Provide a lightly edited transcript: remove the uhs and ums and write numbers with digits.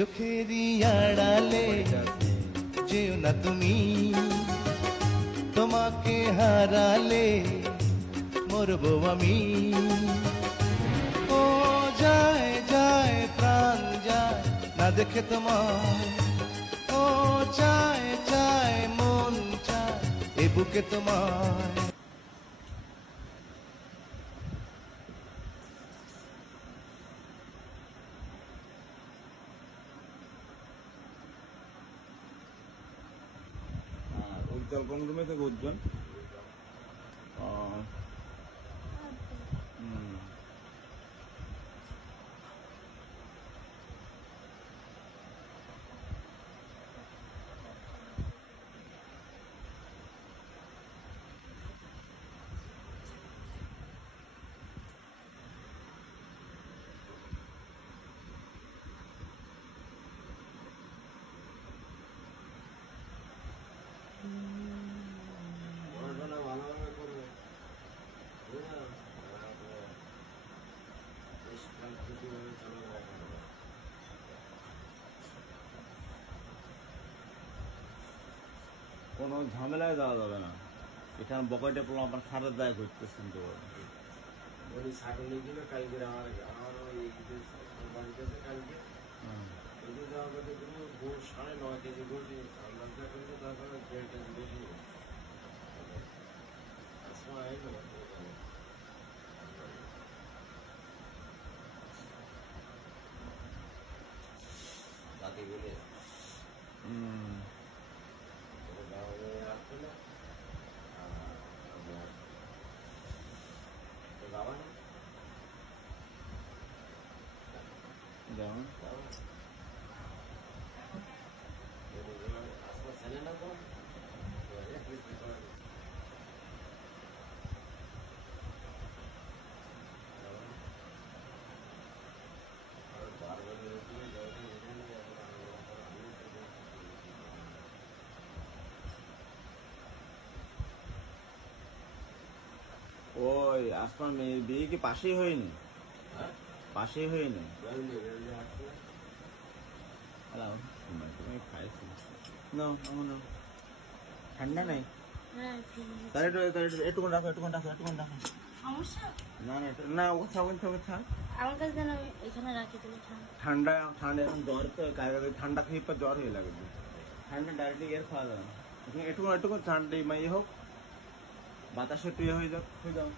চোখেরই আড়ালে যেও না তুমি, তোমাকে হারালে মরবো আমি। ও যায় যায় প্রাণ যায় না দেখে তোমায়, ও চায় চায় মন চায় এ বুকে তোমায়। উজ্জ্বল কোন রুমে থেকে উজ্জ্বল? পড়াশোনা ভালোভাবে করবে, কোনো ঝামেলায় যাওয়া যাবে না। এখানে বকেটে পড়লাম আপনার খারাপ দায় করতেছেন তো। ওই ছাগল কিনে কালকে আমার ওই বাড়িতে কালকে যদি যাওয়া করতে কোনো গোড় 9.5 কেজি গোড় লঙ্কা করতে তারপরে 1.5 কেজি গোড় নিয়ে সময় আইলো রাতে গেলে আসতো না বাবা না যেমন আসবার ছেলে না তো ওই আসমান মেয়ের বিয়ে কি পাশেই হয়নি? পাশেই হয়নি। তুমি খাইছি না ঠান্ডা নাই? তাহলে একটু রাখো, একটু রাখো, একটু রাখো। সমস্যা না না না, ও থাক থাক। আমার কাছে যেন এখানে রাখি দিলে ঠান্ডা ঠান্ডা এখন জ্বর তো ঠান্ডা খেয়ে পর জ্বর হয়ে লাগবে। ঠান্ডা ডাইরেক্টলি এর খাওয়া যাবে না। একটু একটু ঠান্ডা ইয়ে হোক, বাতাসে একটু ইয়ে হয়ে যাক, হয়ে যাও।